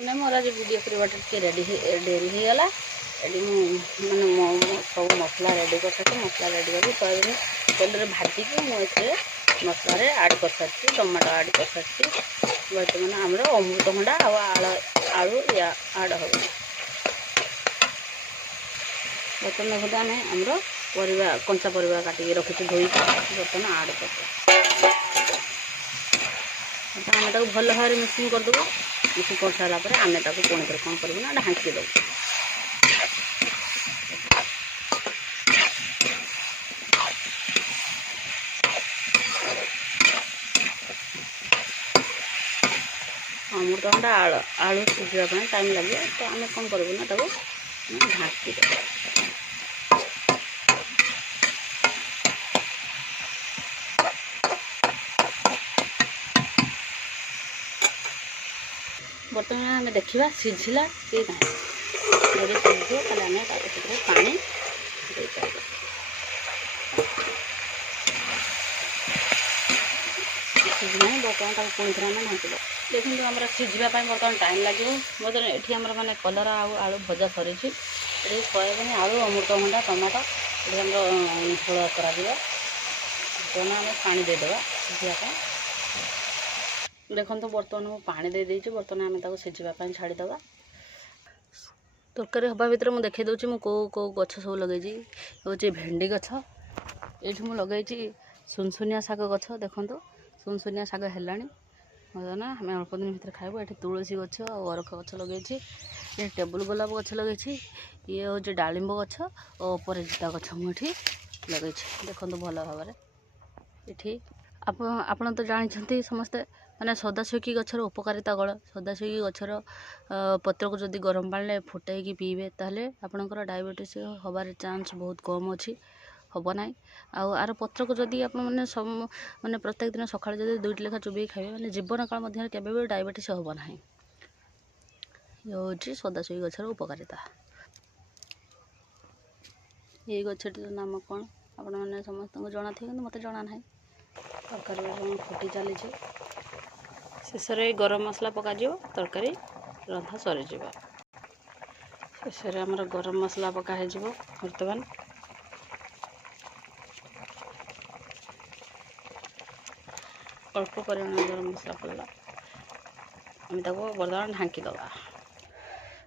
मैंने मोर आज वीडियो करवा रेडी डेरी हो गला ये मैंने सब मसला रेडी कर मसला रेडी कर सयाबिन तेल भाजिक मुझे मसला आड कर सारी टमाटो आड कर सारी बर्तमान आमर अमृतभंडा आलू या आड हो बर्तमान देखते आम आमर परिवा कंचा परिवा काटिक रखी धोई बर्तमान आड कर आम भल भाव मिक्सिंग करदेबू मिक्सिंग कर सारापर आम पुणी थे कौन करूँ ना ढाँकी देव अमृतभंडा आलू सीझापी टाइम लगे तो आम कौन करूँ ना ढाँकी देव बर्तमान आम देखा सीझला कि ना जब सीझे ताले आम पानी सीझना बर्तमान पुणी थे आम ढाँकी देखो आम सीझापी बर्तमान टाइम लगे बर्तमान ये मैंने कलर आलू भजा सरी ये सयाबिन आलू अमृतभंडा टमाटो ये झोल कर बर्तमान आम पानी देदेवा सीझापी देखो बर्तमान मुझे पानी दे देती बर्तमान आम सीझापी छाड़ीदे तरकारी हवा भितर मुझे देखी दूसरी मुझे कौ गछ सब लगे हूँ भेंडी गछ ये लगे सुनसुनिया शाग गछ देखो सुनसुनिया शाग है ना आम अल्प दिन भितर खाइबू ये तुलसी गछ और अरख गछ लगे ये टेबुल गोलाप गछ लगे ये हूँ डालिंब गछ और अपराजिता गछ मुझे लगे देखो भल भाव ये आप तो जानते समस्ते मैंने सदाशुकी गचर उपकारिता गल सदाशुकी गचर पत्र को जदि गरम पानी फुटाई पीबे ताहले आपणकर डायबिटीज हबार चांस बहुत कम अच्छी हम ना आर पत्र को जदि आप मैंने प्रत्येक दिन सकाल जब 2टी लेखा चुबी खाइबे मैंने जीवन काल मध्य केबे भी डायबिटीज हम ना ये हूँ सदाशुकी गचर उपकारिता ये गछटीर नाम कौन आपण मैंने समस्त जना थी मत जना ना तरकारी फुटी चली शेष गरम मसला पकाज तरकारी रंधा सरीज शेष आमर गरम मसला पकाई बर्तमान अल्प परिमाण गरम मसला पड़ा आम बर्तमान ढाँकी दबा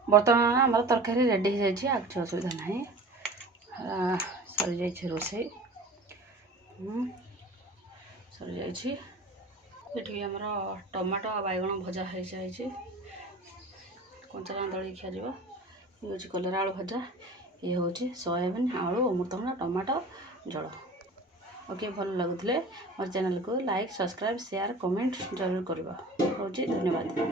बर्तमान आम तरकारी रेडी हो जाए आज किसी असुविधा ना सरी जाइए रोषे सरी जाइए ये आमर टमाटो बैगण भजा हो जाए कंचा दल खिया ये हूँ कलरा आलू भजा ये हूँ सोयाबीन आलू अमृतभंडा टमाटो झोल ओके भल लगुले मोर चैनल को लाइक सब्सक्राइब शेयर कमेंट जरूर करवा। धन्यवाद।